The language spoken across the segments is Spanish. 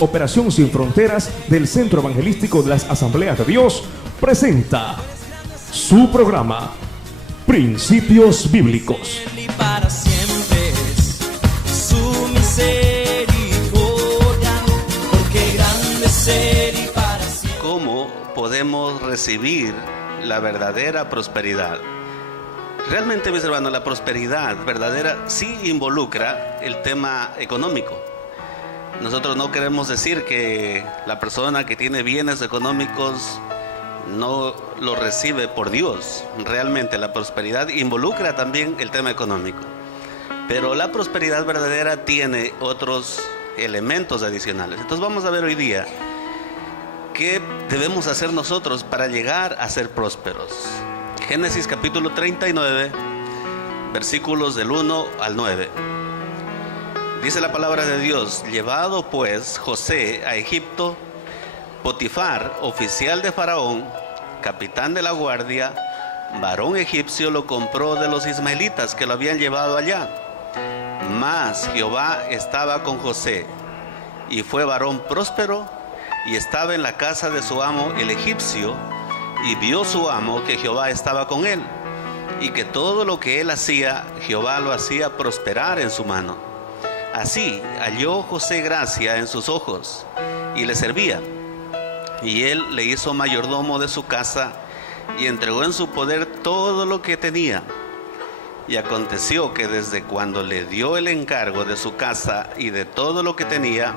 Operación Sin Fronteras del Centro Evangelístico de las Asambleas de Dios presenta su programa Principios Bíblicos. Para siempre es su misericordia, porque grande es Él y para siempre. ¿Cómo podemos recibir la verdadera prosperidad? Realmente, mis hermanos, la prosperidad verdadera sí involucra el tema económico. Nosotros no queremos decir que la persona que tiene bienes económicos no lo recibe por Dios. Realmente la prosperidad involucra también el tema económico. Pero la prosperidad verdadera tiene otros elementos adicionales. Entonces vamos a ver hoy día qué debemos hacer nosotros para llegar a ser prósperos. Génesis capítulo 39, versículos del 1 al 9. Dice la palabra de Dios: llevado pues José a Egipto, Potifar, oficial de Faraón, capitán de la guardia, varón egipcio, lo compró de los ismaelitas que lo habían llevado allá. Mas Jehová estaba con José, y fue varón próspero, y estaba en la casa de su amo el egipcio, y vio su amo que Jehová estaba con él, y que todo lo que él hacía, Jehová lo hacía prosperar en su mano. Así halló José gracia en sus ojos, y le servía. Y él le hizo mayordomo de su casa, y entregó en su poder todo lo que tenía. Y aconteció que desde cuando le dio el encargo de su casa y de todo lo que tenía,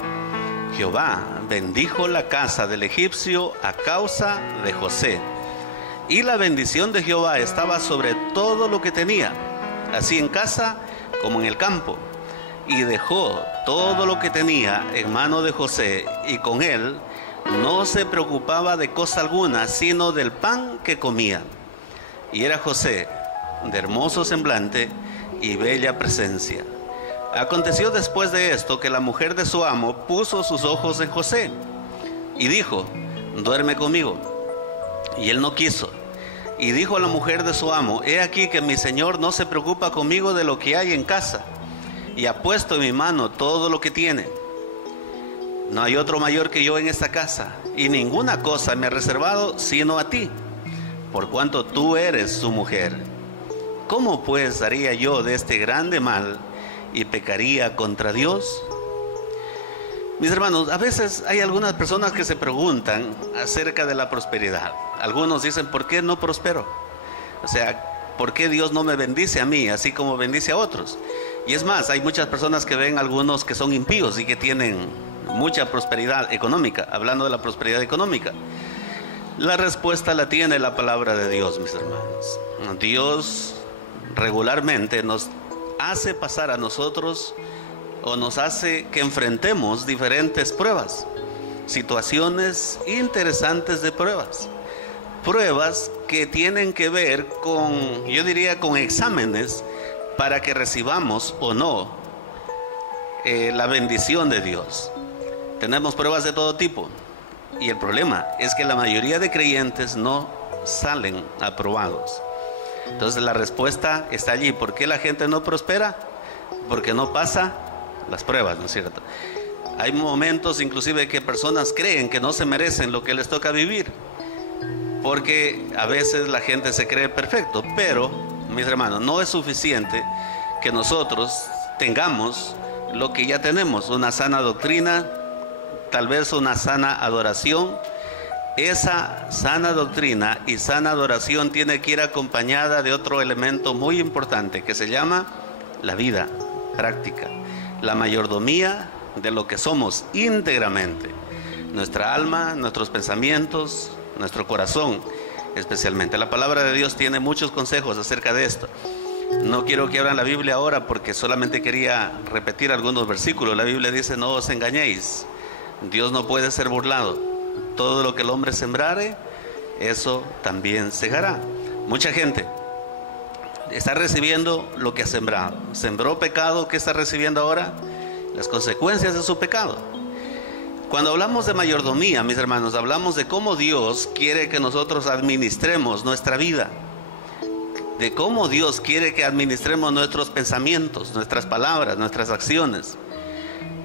Jehová bendijo la casa del egipcio a causa de José. Y la bendición de Jehová estaba sobre todo lo que tenía, así en casa como en el campo. Y dejó todo lo que tenía en mano de José, y con él no se preocupaba de cosa alguna, sino del pan que comía. Y era José de hermoso semblante y bella presencia. Aconteció después de esto que la mujer de su amo puso sus ojos en José y dijo: duerme conmigo. Y él no quiso. Y dijo a la mujer de su amo: he aquí que mi señor no se preocupa conmigo de lo que hay en casa, y ha puesto en mi mano todo lo que tiene. No hay otro mayor que yo en esta casa, y ninguna cosa me ha reservado sino a ti, por cuanto tú eres su mujer. ¿Cómo pues haría yo de este grande mal y pecaría contra Dios? Mis hermanos, a veces hay algunas personas que se preguntan acerca de la prosperidad. Algunos dicen: ¿por qué no prospero? O sea, ¿por qué Dios no me bendice a mí así como bendice a otros? Y es más, hay muchas personas que ven algunos que son impíos y que tienen mucha prosperidad económica, hablando de la prosperidad económica. La respuesta la tiene la palabra de Dios, mis hermanos. Dios regularmente nos hace pasar a nosotros, o nos hace que enfrentemos diferentes pruebas, situaciones interesantes de pruebas que tienen que ver con, yo diría, con exámenes para que recibamos o no la bendición de Dios. Tenemos pruebas de todo tipo, y el problema es que la mayoría de creyentes no salen aprobados. Entonces la respuesta está allí. ¿Por qué la gente no prospera? Porque no pasa las pruebas, ¿no es cierto? Hay momentos inclusive que personas creen que no se merecen lo que les toca vivir, porque a veces la gente se cree perfecto. Pero, mis hermanos, no es suficiente que nosotros tengamos lo que ya tenemos: una sana doctrina, tal vez una sana adoración. Esa sana doctrina y sana adoración tiene que ir acompañada de otro elemento muy importante que se llama la vida práctica, la mayordomía de lo que somos íntegramente: nuestra alma, nuestros pensamientos, nuestro corazón especialmente. La palabra de Dios tiene muchos consejos acerca de esto. No quiero que abran la Biblia ahora, porque solamente quería repetir algunos versículos. La Biblia dice: no os engañéis, Dios no puede ser burlado. Todo lo que el hombre sembrare, eso también segará. Mucha gente está recibiendo lo que ha sembrado. Sembró pecado. ¿Qué está recibiendo ahora? Las consecuencias de su pecado. Cuando hablamos de mayordomía, mis hermanos, hablamos de cómo Dios quiere que nosotros administremos nuestra vida, de cómo Dios quiere que administremos nuestros pensamientos, nuestras palabras, nuestras acciones.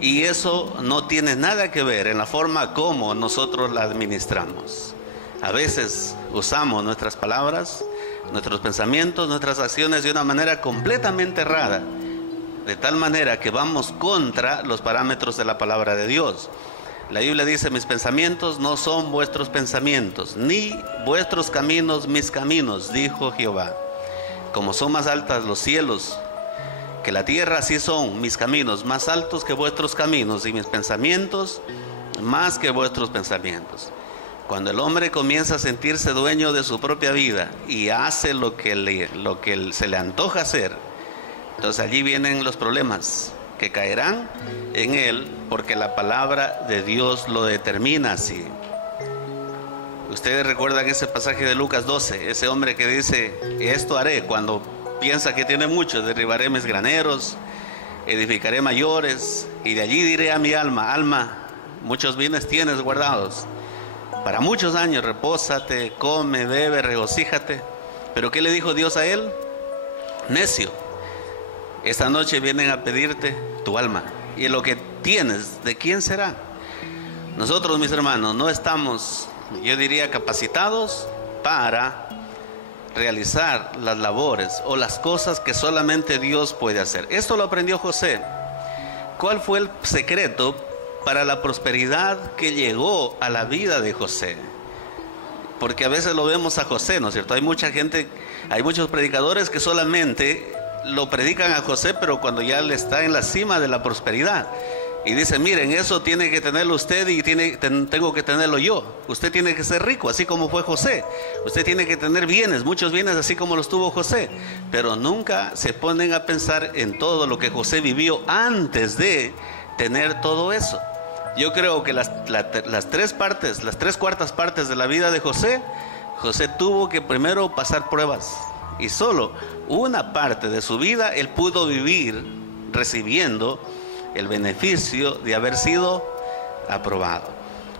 Y eso no tiene nada que ver en la forma como nosotros la administramos. A veces usamos nuestras palabras, nuestros pensamientos, nuestras acciones de una manera completamente errada, de tal manera que vamos contra los parámetros de la palabra de Dios. La Biblia dice: mis pensamientos no son vuestros pensamientos, ni vuestros caminos mis caminos, dijo Jehová. Como son más altas los cielos que la tierra, así son mis caminos más altos que vuestros caminos, y mis pensamientos más que vuestros pensamientos. Cuando el hombre comienza a sentirse dueño de su propia vida y hace lo que se le antoja hacer, entonces allí vienen los problemas que caerán en él, porque la palabra de Dios lo determina así. Ustedes recuerdan ese pasaje de Lucas 12, ese hombre que dice: esto haré, cuando piensa que tiene mucho: derribaré mis graneros, edificaré mayores, y de allí diré a mi alma: alma, muchos bienes tienes guardados para muchos años, repósate, come, bebe, regocíjate. Pero ¿qué le dijo Dios a él? Necio, esta noche vienen a pedirte tu alma, y lo que tienes, ¿de quién será? Nosotros, mis hermanos, no estamos, yo diría, capacitados para realizar las labores o las cosas que solamente Dios puede hacer. Esto lo aprendió José. ¿Cuál fue el secreto para la prosperidad que llegó a la vida de José? Porque a veces lo vemos a José, ¿no es cierto? Hay mucha gente, hay muchos predicadores que solamente lo predican a José, pero cuando ya le está en la cima de la prosperidad, y dicen: miren, eso tiene que tenerlo usted y tengo que tenerlo yo. Usted tiene que ser rico, así como fue José. Usted tiene que tener bienes, muchos bienes, así como los tuvo José. Pero nunca se ponen a pensar en todo lo que José vivió antes de tener todo eso. Yo creo que las tres cuartas partes de la vida de José tuvo que primero pasar pruebas. Y solo una parte de su vida él pudo vivir recibiendo el beneficio de haber sido aprobado.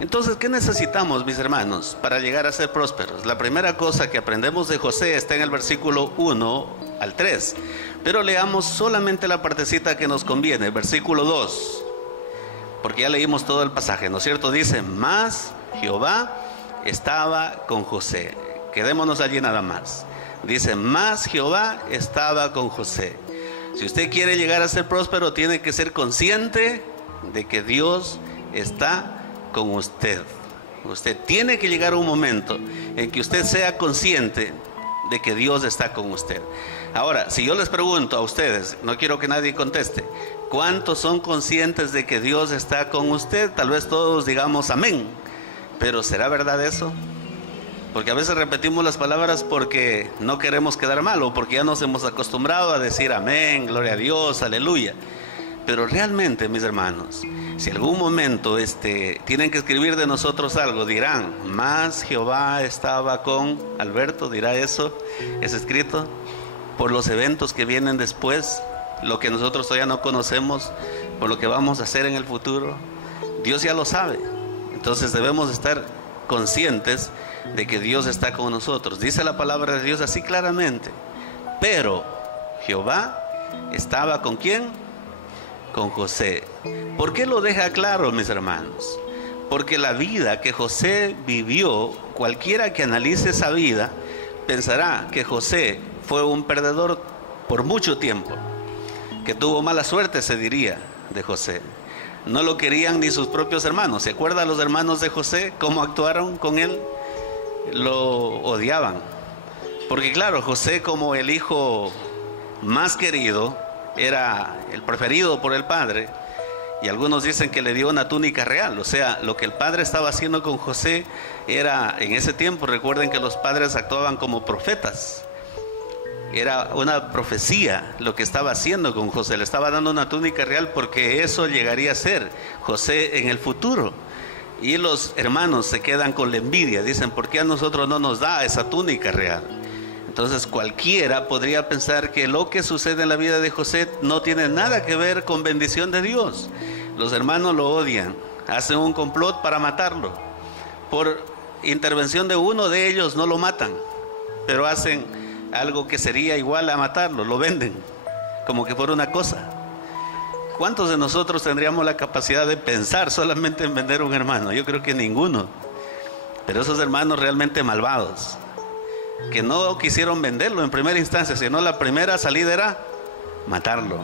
Entonces, ¿qué necesitamos, mis hermanos, para llegar a ser prósperos? La primera cosa que aprendemos de José está en el versículo 1 al 3. Pero leamos solamente la partecita que nos conviene, versículo 2. Porque ya leímos todo el pasaje, ¿no es cierto? Dice: mas Jehová estaba con José. Quedémonos allí nada más. Dice: mas Jehová estaba con José. Si usted quiere llegar a ser próspero, tiene que ser consciente de que Dios está con usted. Usted tiene que llegar a un momento en que usted sea consciente de que Dios está con usted. Ahora, si yo les pregunto a ustedes, no quiero que nadie conteste, ¿cuántos son conscientes de que Dios está con usted? Tal vez todos digamos amén, pero ¿será verdad eso? Porque a veces repetimos las palabras porque no queremos quedar mal, o porque ya nos hemos acostumbrado a decir amén, gloria a Dios, aleluya. Pero realmente, mis hermanos, si algún momento tienen que escribir de nosotros algo, dirán: mas Jehová estaba con Alberto. ¿Dirá eso? ¿Es escrito? Por los eventos que vienen después, lo que nosotros todavía no conocemos, por lo que vamos a hacer en el futuro. Dios ya lo sabe. Entonces debemos estar conscientes de que Dios está con nosotros. Dice la palabra de Dios así claramente: pero Jehová estaba ¿con quién? Con José. ¿Por qué lo deja claro, mis hermanos? Porque la vida que José vivió, cualquiera que analice esa vida pensará que José fue un perdedor por mucho tiempo, que tuvo mala suerte, se diría de José. No lo querían ni sus propios hermanos. ¿Se acuerdan los hermanos de José cómo actuaron con él? Lo odiaban. Porque claro, José, como el hijo más querido, era el preferido por el padre. Y algunos dicen que le dio una túnica real. O sea, lo que el padre estaba haciendo con José era, en ese tiempo, recuerden que los padres actuaban como profetas. Era una profecía lo que estaba haciendo con José. Le estaba dando una túnica real porque eso llegaría a ser José en el futuro. Y los hermanos se quedan con la envidia. Dicen: ¿por qué a nosotros no nos da esa túnica real? Entonces cualquiera podría pensar que lo que sucede en la vida de José no tiene nada que ver con bendición de Dios. Los hermanos lo odian. Hacen un complot para matarlo. Por intervención de uno de ellos no lo matan, pero hacen algo que sería igual a matarlo, lo venden como que fuera una cosa. ¿Cuántos de nosotros tendríamos la capacidad de pensar solamente en vender un hermano? Yo creo que ninguno. Pero esos hermanos realmente malvados, que no quisieron venderlo en primera instancia, sino la primera salida era matarlo.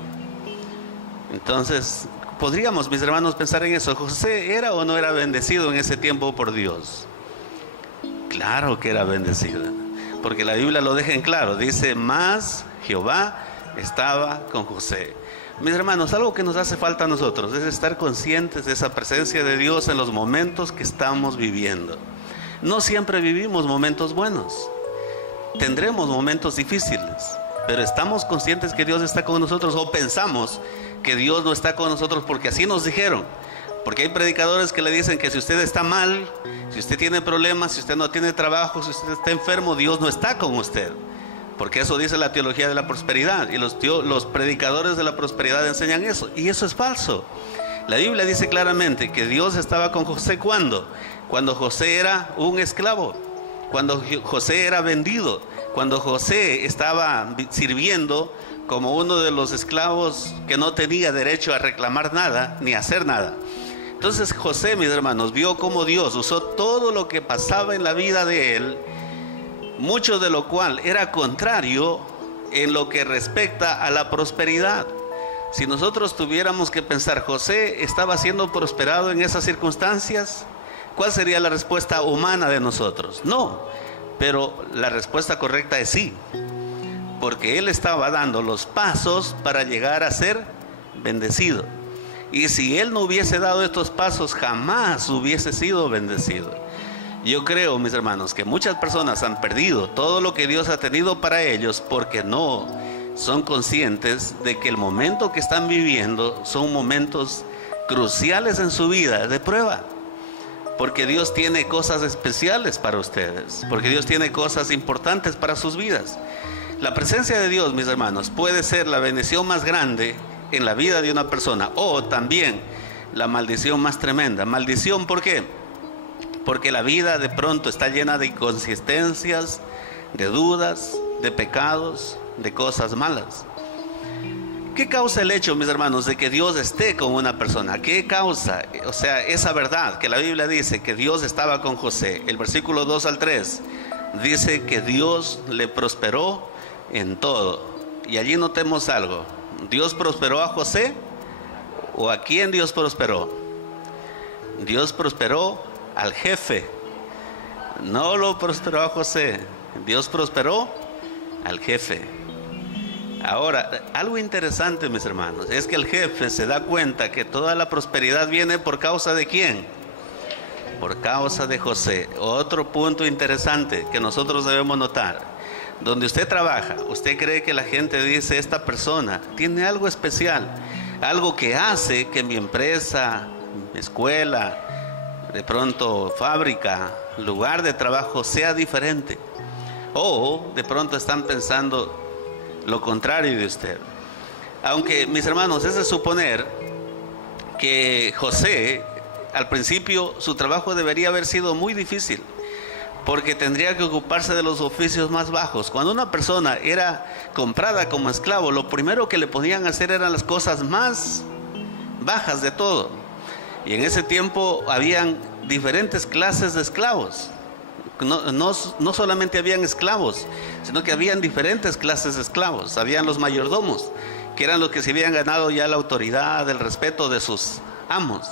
Entonces, podríamos, mis hermanos, pensar en eso. ¿José era o no era bendecido en ese tiempo por Dios? Claro que era bendecido, porque la Biblia lo deja en claro. Dice, mas Jehová estaba con José. Mis hermanos, algo que nos hace falta a nosotros es estar conscientes de esa presencia de Dios en los momentos que estamos viviendo. No siempre vivimos momentos buenos. Tendremos momentos difíciles, pero ¿estamos conscientes que Dios está con nosotros o pensamos que Dios no está con nosotros porque así nos dijeron? Porque hay predicadores que le dicen que si usted está mal, si usted tiene problemas, si usted no tiene trabajo, si usted está enfermo, Dios no está con usted. Porque eso dice la teología de la prosperidad, y los predicadores de la prosperidad enseñan eso, y eso es falso. La Biblia dice claramente que Dios estaba con José. ¿Cuándo? Cuando José era un esclavo, cuando José era vendido, cuando José estaba sirviendo como uno de los esclavos que no tenía derecho a reclamar nada ni a hacer nada. Entonces José, mis hermanos, vio cómo Dios usó todo lo que pasaba en la vida de él, mucho de lo cual era contrario en lo que respecta a la prosperidad. Si nosotros tuviéramos que pensar, ¿José estaba siendo prosperado en esas circunstancias? ¿Cuál sería la respuesta humana de nosotros? No, pero la respuesta correcta es sí, porque él estaba dando los pasos para llegar a ser bendecido. Y si él no hubiese dado estos pasos, jamás hubiese sido bendecido. Yo creo, mis hermanos, que muchas personas han perdido todo lo que Dios ha tenido para ellos porque no son conscientes de que el momento que están viviendo son momentos cruciales en su vida de prueba. Porque Dios tiene cosas especiales para ustedes, porque Dios tiene cosas importantes para sus vidas. La presencia de Dios, mis hermanos, puede ser la bendición más grande en la vida de una persona, o también la maldición más tremenda. Maldición, ¿por qué? Porque la vida de pronto está llena de inconsistencias, de dudas, de pecados, de cosas malas. ¿Qué causa el hecho, mis hermanos, de que Dios esté con una persona? ¿Qué causa? O sea, esa verdad que la Biblia dice que Dios estaba con José. El versículo 2 al 3 dice que Dios le prosperó en todo. Y allí notemos algo. ¿Dios prosperó a José? ¿O a quién Dios prosperó? Dios prosperó al jefe. No lo prosperó a José. Dios prosperó al jefe. Ahora, algo interesante, mis hermanos, es que el jefe se da cuenta que toda la prosperidad viene por causa de ¿quién? Por causa de José. Otro punto interesante que nosotros debemos notar: donde usted trabaja, usted cree que la gente dice, esta persona tiene algo especial, algo que hace que mi empresa, mi escuela, de pronto fábrica, lugar de trabajo sea diferente. O de pronto están pensando lo contrario de usted. Aunque, mis hermanos, es de suponer que José, al principio, su trabajo debería haber sido muy difícil, porque tendría que ocuparse de los oficios más bajos. Cuando una persona era comprada como esclavo, lo primero que le podían hacer eran las cosas más bajas de todo. Y en ese tiempo habían diferentes clases de esclavos. No solamente habían esclavos, sino que habían diferentes clases de esclavos. Habían los mayordomos, que eran los que se habían ganado ya la autoridad, el respeto de sus amos,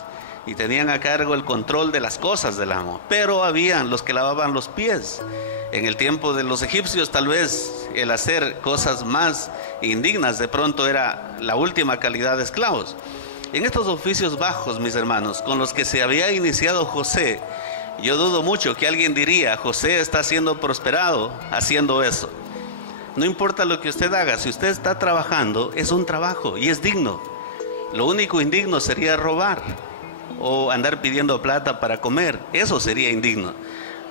y tenían a cargo el control de las cosas del amo. Pero habían los que lavaban los pies. En el tiempo de los egipcios, tal vez el hacer cosas más indignas de pronto era la última calidad de esclavos. En estos oficios bajos, mis hermanos, con los que se había iniciado José, yo dudo mucho que alguien diría, José está siendo prosperado haciendo eso. No importa lo que usted haga, si usted está trabajando, es un trabajo y es digno. Lo único indigno sería robar o andar pidiendo plata para comer. Eso sería indigno.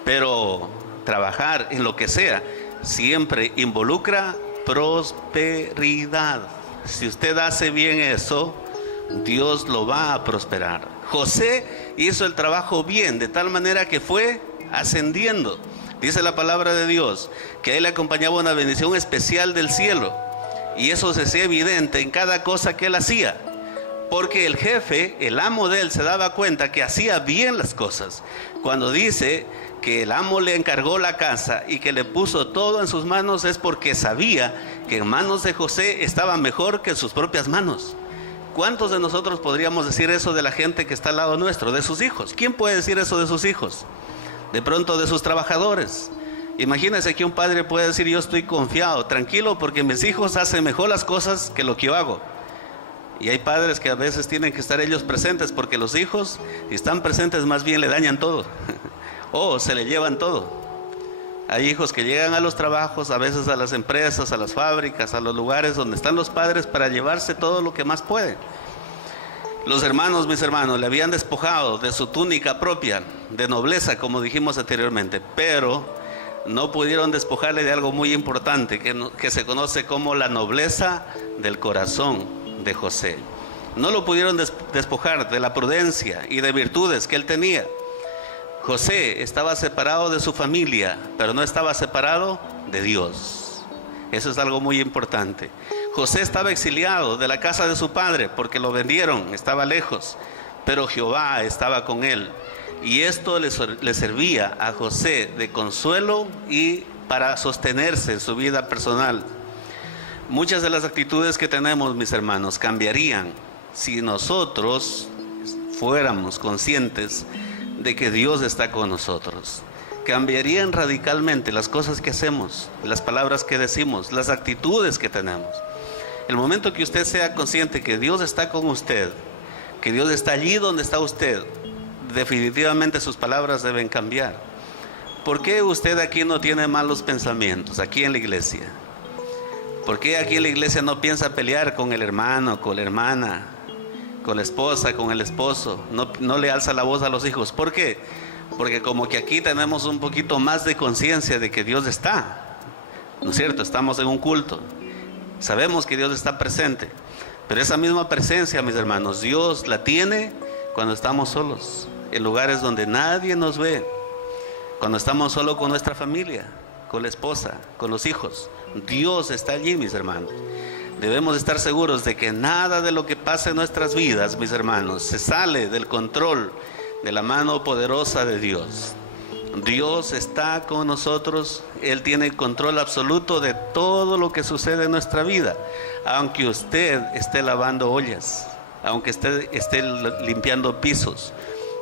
Pero trabajar en lo que sea siempre involucra prosperidad. Si usted hace bien eso, Dios lo va a prosperar. José hizo el trabajo bien, de tal manera que fue ascendiendo. Dice la palabra de Dios que a él le acompañaba una bendición especial del cielo, y eso se hacía evidente en cada cosa que él hacía. Porque el jefe, el amo de él, se daba cuenta que hacía bien las cosas. Cuando dice que el amo le encargó la casa y que le puso todo en sus manos, es porque sabía que en manos de José estaba mejor que en sus propias manos. ¿Cuántos de nosotros podríamos decir eso de la gente que está al lado nuestro, de sus hijos? ¿Quién puede decir eso de sus hijos? De pronto de sus trabajadores. Imagínense que un padre puede decir: yo estoy confiado, tranquilo, porque mis hijos hacen mejor las cosas que lo que yo hago. Y hay padres que a veces tienen que estar ellos presentes, porque los hijos, si están presentes, más bien le dañan todo o se le llevan todo. Hay hijos que llegan a los trabajos, a veces a las empresas, a las fábricas, a los lugares donde están los padres, para llevarse todo lo que más pueden. Los hermanos, mis hermanos, le habían despojado de su túnica propia, de nobleza, como dijimos anteriormente, pero no pudieron despojarle de algo muy importante, que se conoce como la nobleza del corazón de José. No lo pudieron despojar de la prudencia y de virtudes que él tenía. José estaba separado de su familia, pero no estaba separado de Dios. Eso es algo muy importante. José estaba exiliado de la casa de su padre porque lo vendieron, estaba lejos, pero Jehová estaba con él. Y esto le servía a José de consuelo y para sostenerse en su vida personal. Muchas de las actitudes que tenemos, mis hermanos, cambiarían si nosotros fuéramos conscientes de que Dios está con nosotros. Cambiarían radicalmente las cosas que hacemos, las palabras que decimos, las actitudes que tenemos. El momento que usted sea consciente que Dios está con usted, que Dios está allí donde está usted, definitivamente sus palabras deben cambiar. ¿Por qué usted aquí no tiene malos pensamientos, aquí en la iglesia? ¿Por qué aquí en la iglesia no piensa pelear con el hermano, con la hermana, con la esposa, con el esposo? No le alza la voz a los hijos. ¿Por qué? Porque como que aquí tenemos un poquito más de conciencia de que Dios está, ¿no es cierto? Estamos en un culto, sabemos que Dios está presente, pero esa misma presencia, mis hermanos, Dios la tiene cuando estamos solos, en lugares donde nadie nos ve, cuando estamos solo con nuestra familia, con la esposa, con los hijos. Dios está allí, mis hermanos. Debemos estar seguros de que nada de lo que pasa en nuestras vidas, mis hermanos, se sale del control de la mano poderosa de Dios. Dios está con nosotros. Él tiene el control absoluto de todo lo que sucede en nuestra vida. Aunque usted esté lavando ollas, aunque usted esté limpiando pisos,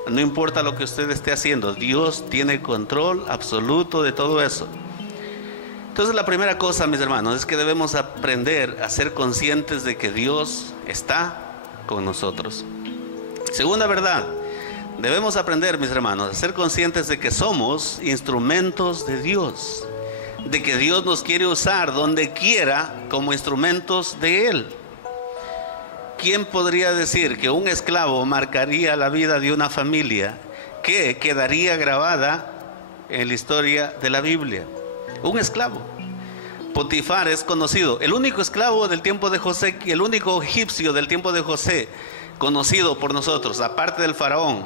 no importa lo que usted esté haciendo, Dios tiene control absoluto de todo eso. Entonces la primera cosa, mis hermanos, es que debemos aprender a ser conscientes de que Dios está con nosotros. Segunda verdad, debemos aprender, mis hermanos, a ser conscientes de que somos instrumentos de Dios, de que Dios nos quiere usar donde quiera como instrumentos de Él. ¿Quién podría decir que un esclavo marcaría la vida de una familia que quedaría grabada en la historia de la Biblia? Un esclavo. Potifar es conocido, el único esclavo del tiempo de José, el único egipcio del tiempo de José, conocido por nosotros, aparte del faraón,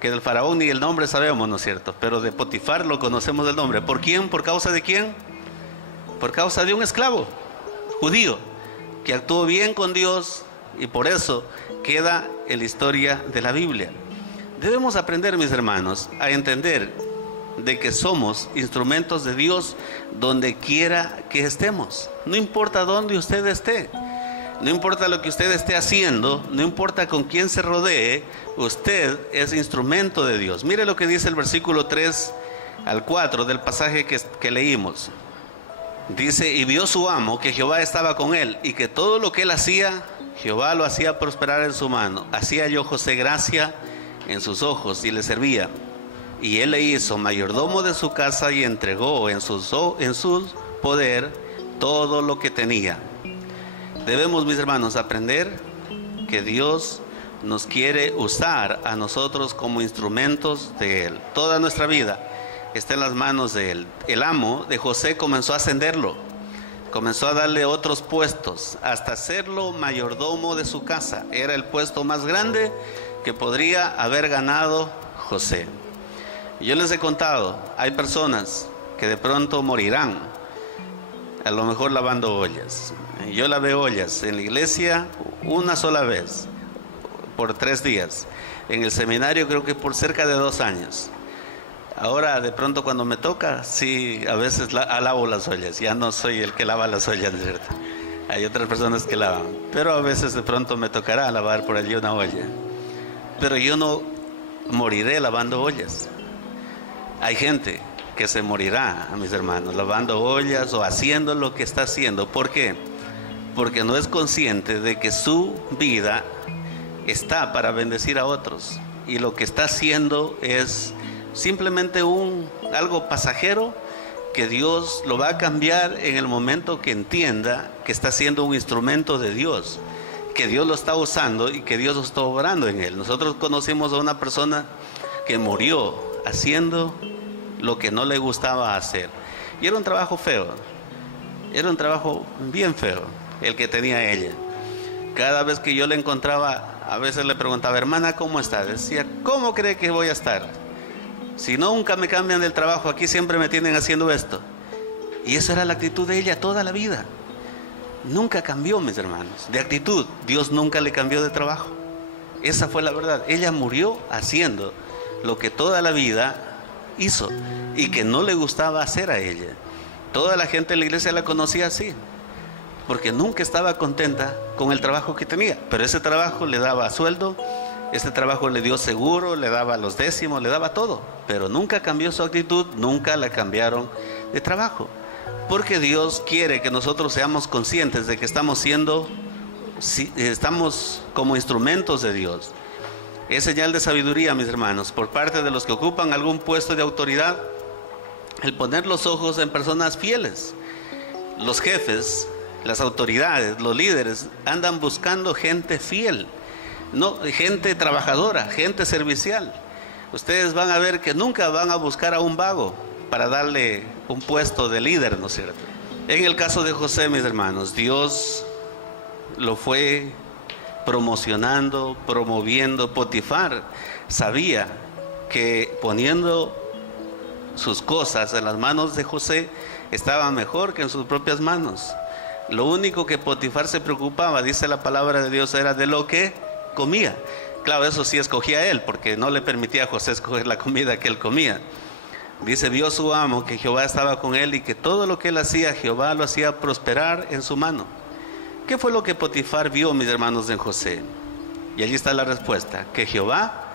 que del faraón ni el nombre sabemos, ¿no es cierto? Pero de Potifar lo conocemos del nombre. ¿Por quién? ¿Por causa de quién? Por causa de un esclavo judío que actuó bien con Dios y por eso queda en la historia de la Biblia. Debemos aprender, mis hermanos, a entender de que somos instrumentos de Dios donde quiera que estemos. No importa dónde usted esté, no importa lo que usted esté haciendo, no importa con quién se rodee, usted es instrumento de Dios. Mire lo que dice el versículo 3 al 4 del pasaje que leímos. Dice: y vio su amo que Jehová estaba con él y que todo lo que él hacía, Jehová lo hacía prosperar en su mano. Hacía yo José gracia en sus ojos y le servía. Y él le hizo mayordomo de su casa y entregó en su poder todo lo que tenía. Debemos, mis hermanos, aprender que Dios nos quiere usar a nosotros como instrumentos de Él. Toda nuestra vida está en las manos de Él. El amo de José comenzó a ascenderlo, comenzó a darle otros puestos, hasta hacerlo mayordomo de su casa. Era el puesto más grande que podría haber ganado José. Yo les he contado, hay personas que de pronto morirán, a lo mejor lavando ollas. Yo lavé ollas en la iglesia una sola vez, por 3 días. En el seminario creo que por cerca de 2 años. Ahora de pronto cuando me toca, sí, a veces lavo las ollas. Ya no soy el que lava las ollas, ¿cierto? Hay otras personas que lavan. Pero a veces de pronto me tocará lavar por allí una olla. Pero yo no moriré lavando ollas. Hay gente que se morirá, mis hermanos, lavando ollas o haciendo lo que está haciendo. ¿Por qué? Porque no es consciente de que su vida está para bendecir a otros. Y lo que está haciendo es simplemente algo pasajero que Dios lo va a cambiar en el momento que entienda que está siendo un instrumento de Dios, que Dios lo está usando y que Dios lo está obrando en él. Nosotros conocimos a una persona que murió haciendo lo que no le gustaba hacer. Y era un trabajo feo, era un trabajo bien feo el que tenía ella. Cada vez que yo la encontraba, a veces le preguntaba, hermana, ¿cómo está? Decía, ¿cómo cree que voy a estar? Si nunca me cambian del trabajo, aquí siempre me tienen haciendo esto. Y esa era la actitud de ella toda la vida. Nunca cambió, mis hermanos, de actitud. Dios nunca le cambió de trabajo. Esa fue la verdad. Ella murió haciendo lo que toda la vida hizo y que no le gustaba hacer a ella. Toda la gente de la iglesia la conocía así, porque nunca estaba contenta con el trabajo que tenía. Pero ese trabajo le daba sueldo, ese trabajo le dio seguro, le daba los décimos, le daba todo. Pero nunca cambió su actitud, nunca la cambiaron de trabajo. Porque Dios quiere que nosotros seamos conscientes de que estamos como instrumentos de Dios. Es señal de sabiduría, mis hermanos, por parte de los que ocupan algún puesto de autoridad, el poner los ojos en personas fieles. Los jefes, las autoridades, los líderes andan buscando gente fiel, no, gente trabajadora, gente servicial. Ustedes van a ver que nunca van a buscar a un vago para darle un puesto de líder, ¿no es cierto? En el caso de José, mis hermanos, Dios lo fue promocionando, promoviendo. Potifar sabía que poniendo sus cosas en las manos de José estaba mejor que en sus propias manos. Lo único que Potifar se preocupaba, dice la palabra de Dios, era de lo que comía. Claro, eso sí escogía él, porque no le permitía a José escoger la comida que él comía. Dice Dios su amo que Jehová estaba con él y que todo lo que él hacía, Jehová lo hacía prosperar en su mano. ¿Qué fue lo que Potifar vio, mis hermanos, en José? Y allí está la respuesta, que Jehová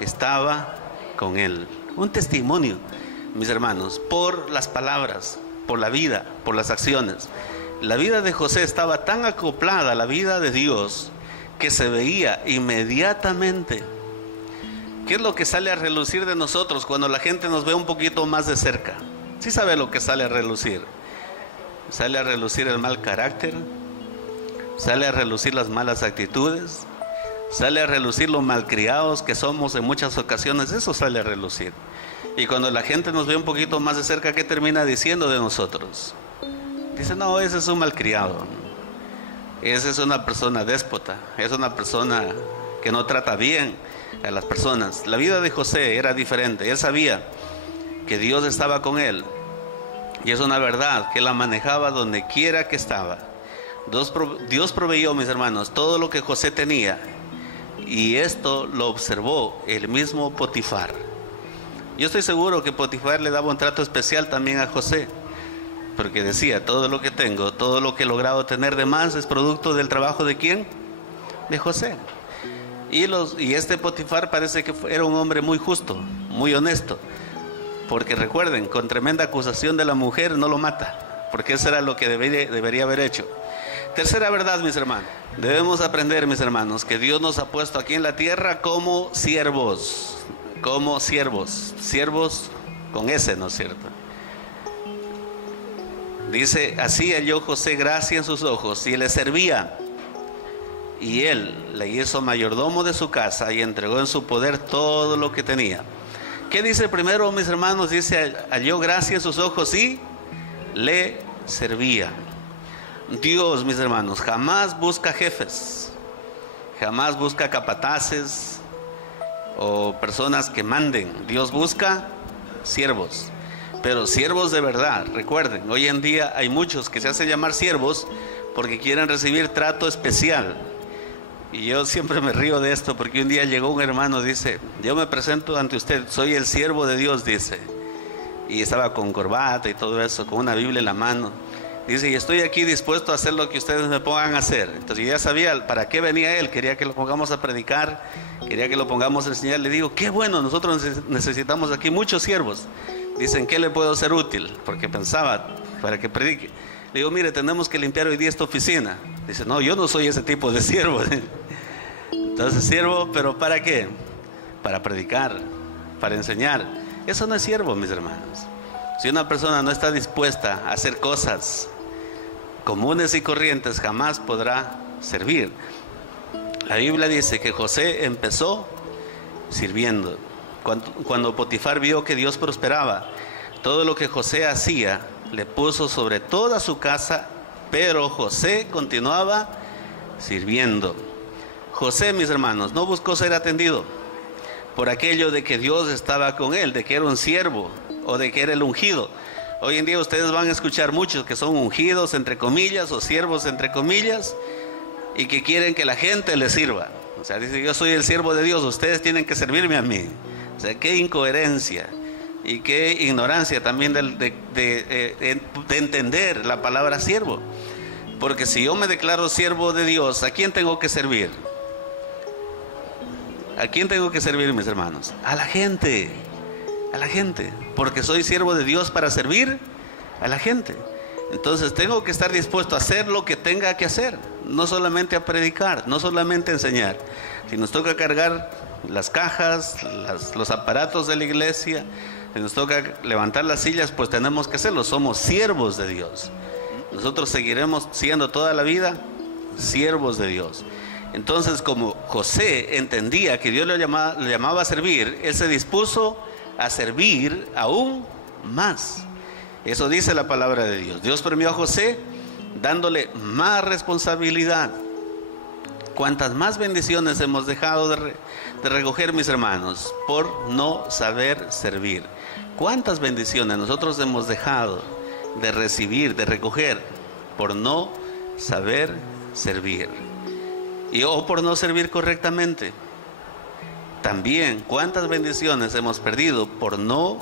estaba con él. Un testimonio, mis hermanos, por las palabras, por la vida, por las acciones. La vida de José estaba tan acoplada a la vida de Dios que se veía inmediatamente. ¿Qué es lo que sale a relucir de nosotros cuando la gente nos ve un poquito más de cerca? ¿Sí sabe lo que sale a relucir? Sale a relucir el mal carácter, sale a relucir las malas actitudes, sale a relucir lo malcriados que somos en muchas ocasiones. Eso sale a relucir. Y cuando la gente nos ve un poquito más de cerca, ¿qué termina diciendo de nosotros? Dice, no, ese es un malcriado, esa es una persona déspota, es una persona que no trata bien a las personas. La vida de José era diferente. Él sabía que Dios estaba con él, y es una verdad que la manejaba donde quiera que estaba. Dios proveyó, mis hermanos, todo lo que José tenía, y esto lo observó el mismo Potifar. Yo estoy seguro que Potifar le daba un trato especial también a José, porque decía, todo lo que tengo, todo lo que he logrado tener de más es producto del trabajo ¿de quién? De José. Y este Potifar parece que era un hombre muy justo, muy honesto, porque recuerden, con tremenda acusación de la mujer no lo mata, porque eso era lo que debería haber hecho. Tercera verdad, mis hermanos, debemos aprender, mis hermanos, que Dios nos ha puesto aquí en la tierra como siervos, siervos con S, ¿no es cierto? Dice, así halló José gracia en sus ojos y le servía, y él le hizo mayordomo de su casa y entregó en su poder todo lo que tenía. ¿Qué dice primero, mis hermanos? Dice, halló gracia en sus ojos y le servía. Dios, mis hermanos, jamás busca jefes, jamás busca capataces o personas que manden. Dios busca siervos, pero siervos de verdad. Recuerden, hoy en día hay muchos que se hacen llamar siervos porque quieren recibir trato especial. Y yo siempre me río de esto porque un día llegó un hermano, dice, yo me presento ante usted, soy el siervo de Dios, dice. Y estaba con corbata y todo eso, con una Biblia en la mano. Dice, y estoy aquí dispuesto a hacer lo que ustedes me pongan a hacer. Entonces yo ya sabía para qué venía él, quería que lo pongamos a predicar, quería que lo pongamos a enseñar. Le digo, qué bueno, nosotros necesitamos aquí muchos siervos. Dicen, ¿qué le puedo ser útil? Porque pensaba, para que predique. Le digo, mire, tenemos que limpiar hoy día esta oficina. Dice, no, yo no soy ese tipo de siervo. Entonces, siervo, ¿pero para qué? Para predicar, para enseñar. Eso no es siervo, mis hermanos. Si una persona no está dispuesta a hacer cosas comunes y corrientes, jamás podrá servir. La Biblia dice que José empezó sirviendo. Cuando Potifar vio que Dios prosperaba, todo lo que José hacía le puso sobre toda su casa, pero José continuaba sirviendo. José, mis hermanos, no buscó ser atendido por aquello de que Dios estaba con él, de que era un siervo o de que era el ungido. Hoy en día ustedes van a escuchar muchos que son ungidos entre comillas o siervos entre comillas y que quieren que la gente les sirva. O sea, dice, yo soy el siervo de Dios, ustedes tienen que servirme a mí. O sea, qué incoherencia y qué ignorancia también de entender la palabra siervo. Porque si yo me declaro siervo de Dios, ¿a quién tengo que servir? ¿A quién tengo que servir, mis hermanos? A la gente. A la gente, porque soy siervo de Dios para servir a la gente. Entonces tengo que estar dispuesto a hacer lo que tenga que hacer, no solamente a predicar, no solamente a enseñar. Si nos toca cargar las cajas, los aparatos de la iglesia, si nos toca levantar las sillas, pues tenemos que hacerlo. Somos siervos de Dios. Nosotros seguiremos siendo toda la vida siervos de Dios. Entonces, como José entendía que Dios le llamaba a servir, él se dispuso a servir aún más. Eso dice la palabra de Dios. Dios premió a José dándole más responsabilidad. Cuántas más bendiciones hemos dejado de recoger, mis hermanos, por no saber servir. Cuántas bendiciones nosotros hemos dejado de recibir, de recoger, por no saber servir. O por no servir correctamente. También, cuántas bendiciones hemos perdido por no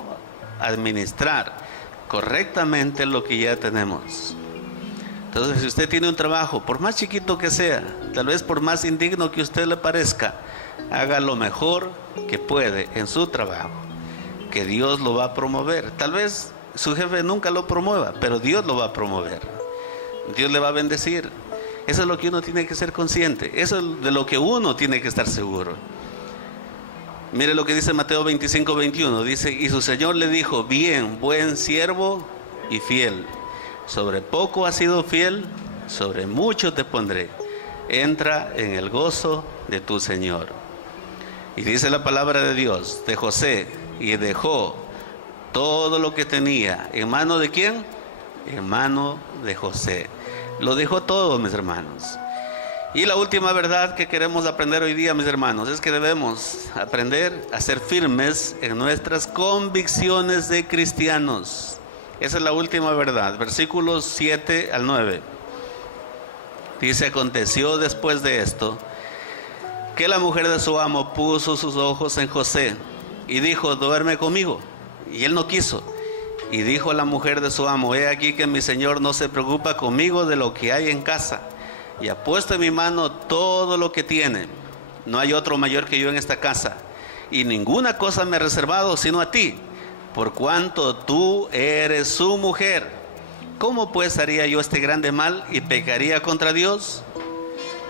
administrar correctamente lo que ya tenemos. Entonces, si usted tiene un trabajo, por más chiquito que sea, tal vez por más indigno que a usted le parezca, haga lo mejor que puede en su trabajo, que Dios lo va a promover. Tal vez su jefe nunca lo promueva, pero Dios lo va a promover. Dios le va a bendecir. Eso es lo que uno tiene que ser consciente. Eso es de lo que uno tiene que estar seguro. Mire lo que dice Mateo 25:21. Dice, y su Señor le dijo, bien, buen siervo y fiel. Sobre poco has sido fiel, sobre mucho te pondré. Entra en el gozo de tu Señor. Y dice la palabra de Dios de José, y dejó todo lo que tenía. ¿En mano de quién? En mano de José. Lo dejó todo, mis hermanos. Y la última verdad que queremos aprender hoy día, mis hermanos, es que debemos aprender a ser firmes en nuestras convicciones de cristianos. Esa es la última verdad. Versículos 7 al 9. Dice, aconteció después de esto, que la mujer de su amo puso sus ojos en José y dijo, duerme conmigo. Y él no quiso. Y dijo la mujer de su amo, he aquí que mi señor no se preocupa conmigo de lo que hay en casa, y ha puesto en mi mano todo lo que tiene. No hay otro mayor que yo en esta casa, y ninguna cosa me ha reservado sino a ti, por cuanto tú eres su mujer. ¿Cómo pues haría yo este grande mal y pecaría contra Dios?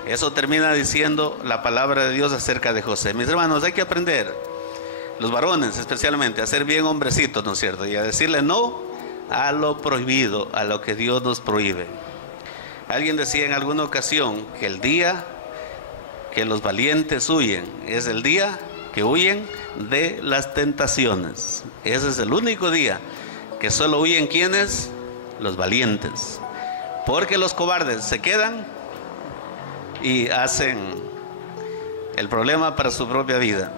Eso termina diciendo la palabra de Dios acerca de José. Mis hermanos, hay que aprender, los varones especialmente, a ser bien hombrecitos, ¿no es cierto? Y a decirle no a lo prohibido, a lo que Dios nos prohíbe. Alguien decía en alguna ocasión que el día que los valientes huyen es el día que huyen de las tentaciones. Ese es el único día que solo huyen ¿quiénes? Los valientes. Porque los cobardes se quedan y hacen el problema para su propia vida.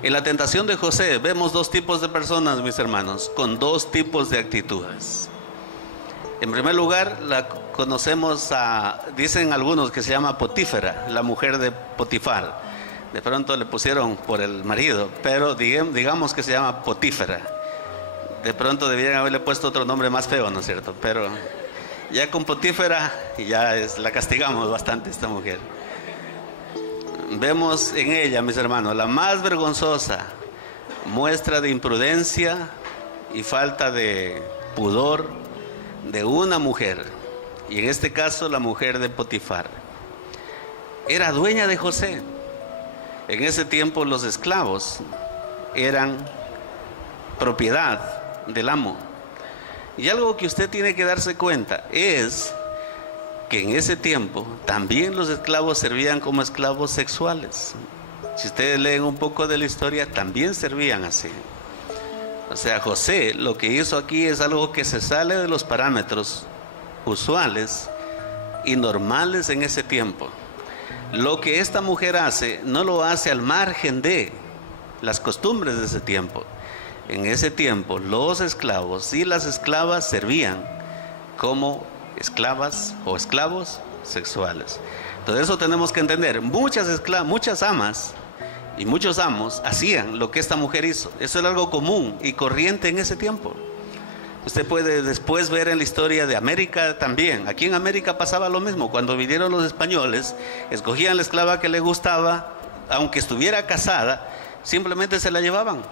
En la tentación de José vemos dos tipos de personas, mis hermanos, con dos tipos de actitudes. En primer lugar, la conocemos dicen algunos que se llama Potífera, la mujer de Potifar. De pronto le pusieron por el marido, pero digamos que se llama Potífera. De pronto debieran haberle puesto otro nombre más feo, ¿no es cierto? Pero ya con Potífera ya la castigamos bastante esta mujer. Vemos en ella, mis hermanos, la más vergonzosa muestra de imprudencia y falta de pudor de una mujer, y en este caso la mujer de Potifar. Era dueña de José. En ese tiempo los esclavos eran propiedad del amo. Y algo que usted tiene que darse cuenta es que en ese tiempo también los esclavos servían como esclavos sexuales. Si ustedes leen un poco de la historia, también servían así. O sea, José lo que hizo aquí es algo que se sale de los parámetros usuales y normales en ese tiempo. Lo que esta mujer hace, no lo hace al margen de las costumbres de ese tiempo. En ese tiempo, los esclavos y las esclavas servían como esclavas o esclavos sexuales. Entonces eso tenemos que entender. Muchas amas y muchos amos hacían lo que esta mujer hizo. Eso era algo común y corriente en ese tiempo. Usted puede después ver en la historia de América también. Aquí en América pasaba lo mismo. Cuando vinieron los españoles, escogían la esclava que les gustaba, aunque estuviera casada, simplemente se la llevaban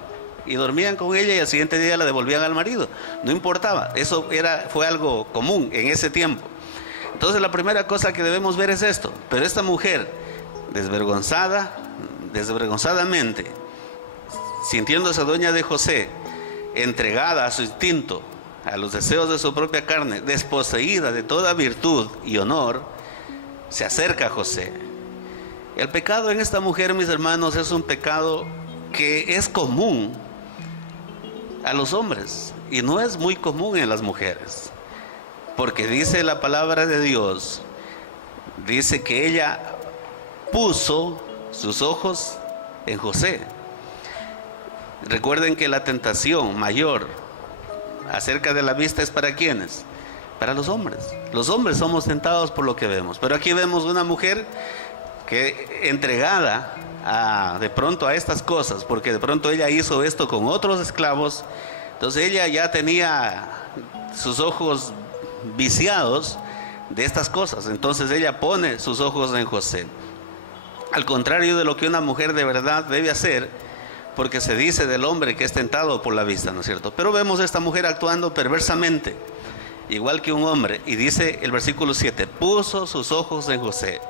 y dormían con ella y al siguiente día la devolvían al marido. No importaba. Eso fue algo común en ese tiempo. Entonces la primera cosa que debemos ver es esto. Pero esta mujer, desvergonzadamente, sintiéndose dueña de José, entregada a su instinto, a los deseos de su propia carne, desposeída de toda virtud y honor, se acerca a José. El pecado en esta mujer, mis hermanos, es un pecado que es común a los hombres y no es muy común en las mujeres, porque dice la palabra de Dios, dice que ella puso sus ojos en José. Recuerden que la tentación mayor acerca de la vista es ¿para quiénes? Para los hombres. Los hombres somos tentados por lo que vemos, pero aquí vemos una mujer que entregada de pronto a estas cosas, porque de pronto ella hizo esto con otros esclavos, entonces ella ya tenía sus ojos viciados de estas cosas, entonces ella pone sus ojos en José. Al contrario de lo que una mujer de verdad debe hacer, porque se dice del hombre que es tentado por la vista, ¿no es cierto? Pero vemos a esta mujer actuando perversamente, igual que un hombre, y dice el versículo 7, puso sus ojos en José.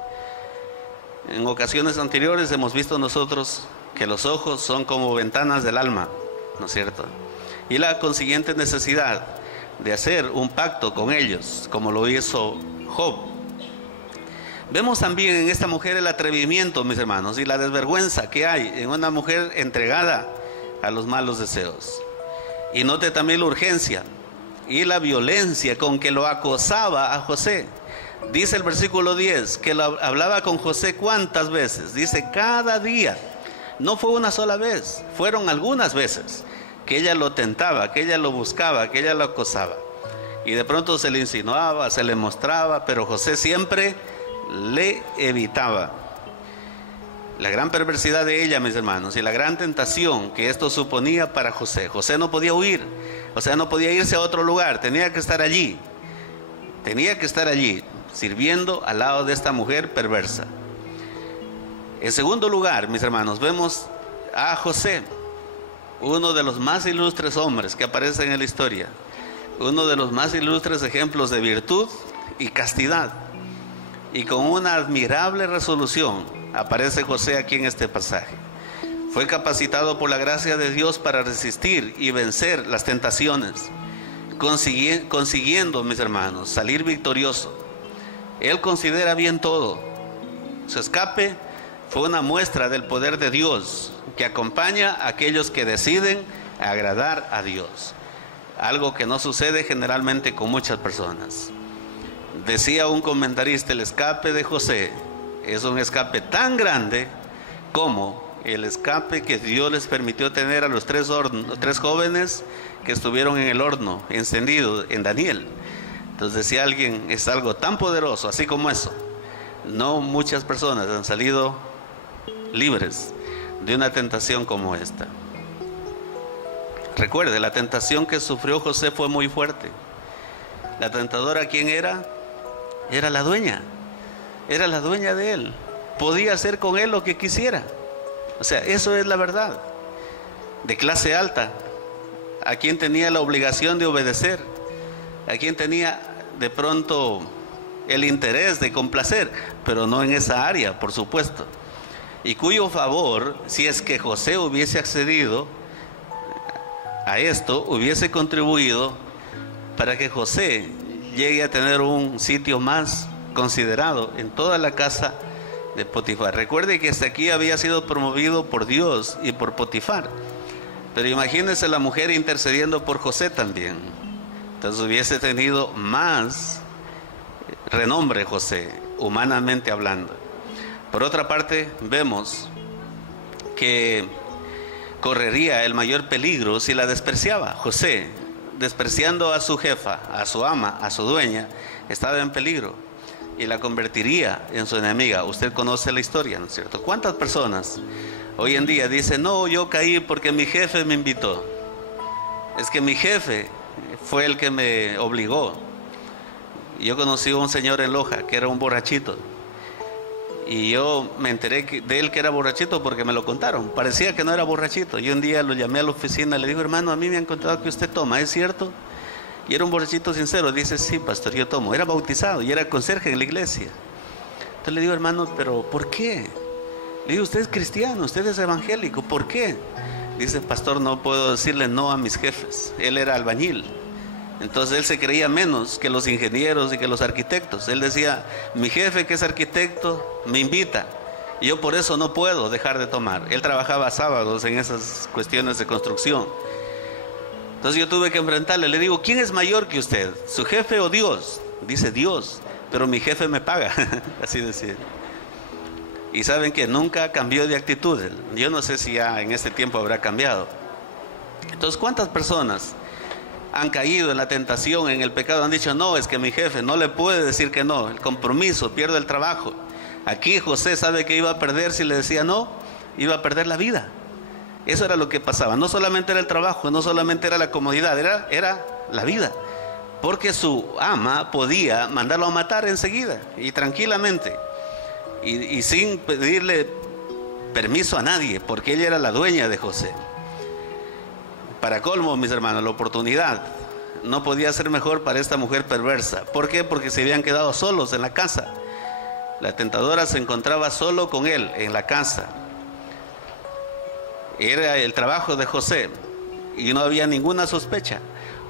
En ocasiones anteriores hemos visto nosotros que los ojos son como ventanas del alma, ¿no es cierto? Y la consiguiente necesidad de hacer un pacto con ellos, como lo hizo Job. Vemos también en esta mujer el atrevimiento, mis hermanos, y la desvergüenza que hay en una mujer entregada a los malos deseos. Y note también la urgencia y la violencia con que lo acosaba a José. Dice el versículo 10 que hablaba con José ¿cuántas veces? Dice cada día. No fue una sola vez, fueron algunas veces que ella lo tentaba, que ella lo buscaba, que ella lo acosaba. Y de pronto se le insinuaba, se le mostraba, pero José siempre le evitaba. La gran perversidad de ella, mis hermanos, y la gran tentación que esto suponía para José. José no podía huir, o sea, no podía irse a otro lugar, tenía que estar allí, sirviendo al lado de esta mujer perversa. En segundo lugar, mis hermanos, vemos a José, uno de los más ilustres hombres que aparecen en la historia, uno de los más ilustres ejemplos de virtud y castidad. Y con una admirable resolución aparece José aquí en este pasaje. Fue capacitado por la gracia de Dios para resistir y vencer las tentaciones, consiguiendo, mis hermanos, salir victorioso. Él considera bien todo. Su escape fue una muestra del poder de Dios que acompaña a aquellos que deciden agradar a Dios. Algo que no sucede generalmente con muchas personas. Decía un comentarista, el escape de José es un escape tan grande como el escape que Dios les permitió tener a los tres jóvenes que estuvieron en el horno encendido en Daniel. Entonces, si alguien es algo tan poderoso, así como eso, no muchas personas han salido libres de una tentación como esta. Recuerde, la tentación que sufrió José fue muy fuerte. La tentadora, ¿quién era? Era la dueña. Era la dueña de él. Podía hacer con él lo que quisiera. O sea, eso es la verdad. De clase alta, a quien tenía la obligación de obedecer, a quien tenía de pronto el interés de complacer, pero no en esa área, por supuesto. Y cuyo favor, si es que José hubiese accedido a esto, hubiese contribuido para que José llegue a tener un sitio más considerado en toda la casa de Potifar. Recuerde que hasta aquí había sido promovido por Dios y por Potifar, pero imagínense la mujer intercediendo por José también. Entonces hubiese tenido más renombre José, humanamente hablando. Por otra parte, vemos que correría el mayor peligro si la despreciaba. José, despreciando a su jefa, a su ama, a su dueña, estaba en peligro y la convertiría en su enemiga. Usted conoce la historia, ¿no es cierto? ¿Cuántas personas hoy en día dicen: no, yo caí porque mi jefe me invitó, es que mi jefe fue el que me obligó? Yo conocí a un señor en Loja que era un borrachito, y yo me enteré de él que era borrachito porque me lo contaron. Parecía que no era borrachito. Yo un día lo llamé a la oficina, le digo: hermano, a mí me han contado que usted toma, ¿es cierto? Y era un borrachito sincero. Dice: sí, pastor, yo tomo. Era bautizado y era conserje en la iglesia. Entonces le digo: hermano, ¿pero por qué? Le digo: usted es cristiano, usted es evangélico, ¿por qué? Dice: pastor, no puedo decirle no a mis jefes. Él era albañil. Entonces él se creía menos que los ingenieros y que los arquitectos. Él decía: mi jefe, que es arquitecto, me invita, y yo por eso no puedo dejar de tomar. Él trabajaba sábados en esas cuestiones de construcción. Entonces yo tuve que enfrentarle. Le digo: ¿quién es mayor que usted, su jefe o Dios? Dice: Dios, pero mi jefe me paga. Así decía. Y saben que nunca cambió de actitud. Yo no sé si ya en este tiempo habrá cambiado. Entonces, ¿cuántas personas han caído en la tentación, en el pecado? Han dicho: no, es que mi jefe no le puede decir que no, el compromiso, pierde el trabajo. Aquí José sabe que iba a perder si le decía no, iba a perder la vida. Eso era lo que pasaba. No solamente era el trabajo, no solamente era la comodidad, era la vida. Porque su ama podía mandarlo a matar enseguida y tranquilamente, y sin pedirle permiso a nadie, porque ella era la dueña de José. Para colmo, mis hermanos, la oportunidad no podía ser mejor para esta mujer perversa. ¿Por qué? Porque se habían quedado solos en la casa. La tentadora se encontraba solo con él en la casa. Era el trabajo de José y no había ninguna sospecha.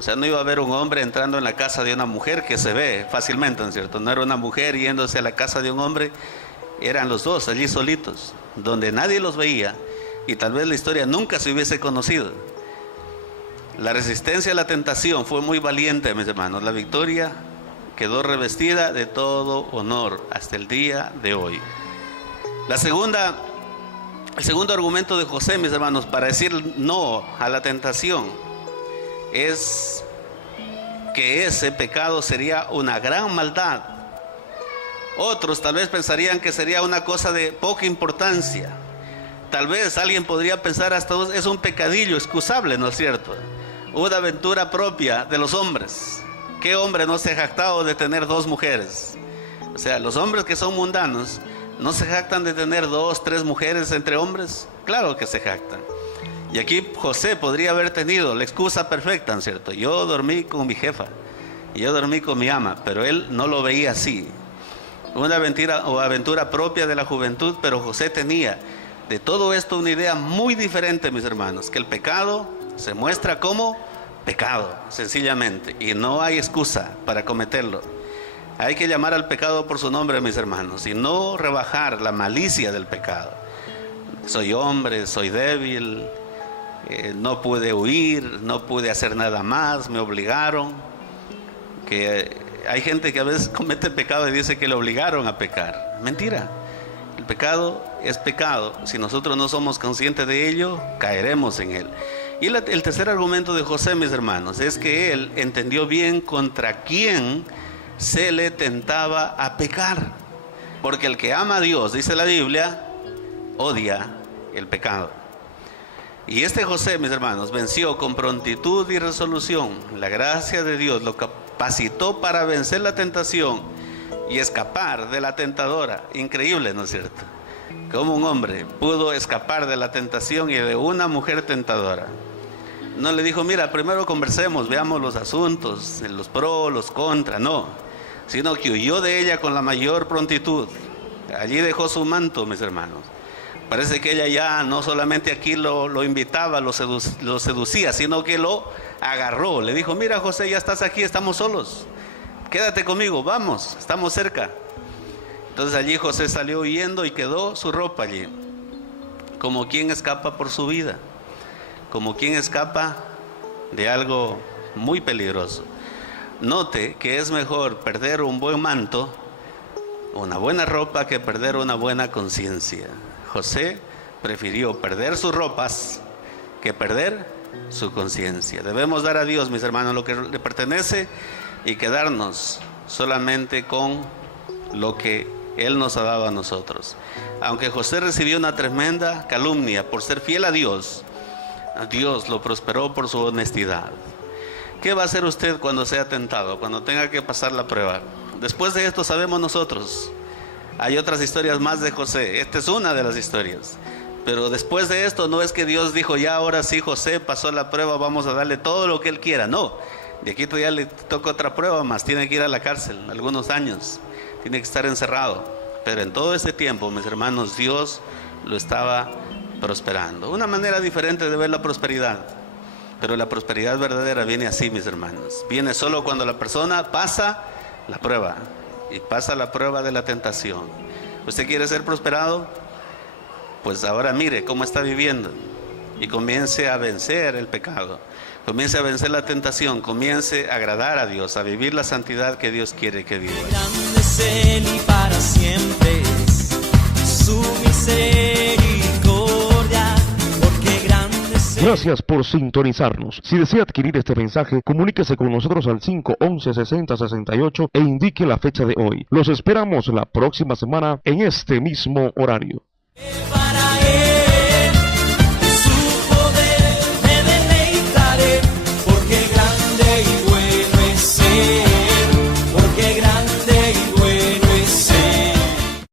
O sea, no iba a haber un hombre entrando en la casa de una mujer, que se ve fácilmente, ¿no es cierto? No era una mujer yéndose a la casa de un hombre, eran los dos allí solitos, donde nadie los veía, y tal vez la historia nunca se hubiese conocido. La resistencia a la tentación fue muy valiente, mis hermanos. La victoria quedó revestida de todo honor hasta el día de hoy. El segundo argumento de José, mis hermanos, para decir no a la tentación, es que ese pecado sería una gran maldad. Otros tal vez pensarían que sería una cosa de poca importancia. Tal vez alguien podría pensar hasta es un pecadillo excusable, ¿no es cierto? Una aventura propia de los hombres. ¿Qué hombre no se ha jactado de tener dos mujeres? O sea, los hombres que son mundanos ¿no se jactan de tener 2, 3 mujeres entre hombres? Claro que se jactan. Y aquí José podría haber tenido la excusa perfecta, ¿no es cierto? Yo dormí con mi jefa, yo dormí con mi ama, pero él no lo veía así. Una aventura propia de la juventud, pero José tenía de todo esto una idea muy diferente, mis hermanos, que el pecado se muestra como pecado, sencillamente, y no hay excusa para cometerlo. Hay que llamar al pecado por su nombre, mis hermanos, y no rebajar la malicia del pecado. Soy hombre, soy débil, no pude huir, no pude hacer nada más, me obligaron. Que hay gente que a veces comete pecado y dice que le obligaron a pecar. Mentira. El pecado es pecado. Si nosotros no somos conscientes de ello, caeremos en él. Y el tercer argumento de José, mis hermanos, es que él entendió bien contra quién se le tentaba a pecar. Porque el que ama a Dios, dice la Biblia, odia el pecado. Y este José, mis hermanos, venció con prontitud y resolución. La gracia de Dios lo capacitó para vencer la tentación y escapar de la tentadora. Increíble, ¿no es cierto? Cómo un hombre pudo escapar de la tentación y de una mujer tentadora. No le dijo, mira, primero conversemos, veamos los asuntos, los pros, los contras, no. Sino que huyó de ella con la mayor prontitud. Allí dejó su manto, mis hermanos. Parece que ella ya no solamente aquí lo invitaba, lo seducía, sino que lo agarró. Le dijo, mira José, ya estás aquí, estamos solos. Quédate conmigo, vamos, estamos cerca. Entonces allí José salió huyendo y quedó su ropa allí. Como quien escapa por su vida. Como quien escapa de algo muy peligroso. Note que es mejor perder un buen manto, una buena ropa, que perder una buena conciencia. José prefirió perder sus ropas que perder su conciencia. Debemos dar a Dios, mis hermanos, lo que le pertenece y quedarnos solamente con lo que Él nos ha dado a nosotros. Aunque José recibió una tremenda calumnia por ser fiel a Dios, Dios lo prosperó por su honestidad. ¿Qué va a hacer usted cuando sea tentado, cuando tenga que pasar la prueba? Después de esto sabemos nosotros. Hay otras historias más de José. Esta es una de las historias. Pero después de esto no es que Dios dijo, ya ahora sí José pasó la prueba, vamos a darle todo lo que él quiera. No, de aquí todavía le toca otra prueba más. Tiene que ir a la cárcel algunos años. Tiene que estar encerrado. Pero en todo este tiempo, mis hermanos, Dios lo estaba prosperando. Una manera diferente de ver la prosperidad. Pero la prosperidad verdadera viene así, mis hermanos. Viene solo cuando la persona pasa la prueba. Y pasa la prueba de la tentación. ¿Usted quiere ser prosperado? Pues ahora mire cómo está viviendo. Y comience a vencer el pecado. Comience a vencer la tentación. Comience a agradar a Dios. A vivir la santidad que Dios quiere que viva. Grande es Él y para siempre es su misericordia. Porque grande es Él. Gracias por sintonizarnos. Si desea adquirir este mensaje, comuníquese con nosotros al 511-6068 e indique la fecha de hoy. Los esperamos la próxima semana en este mismo horario. Para Él.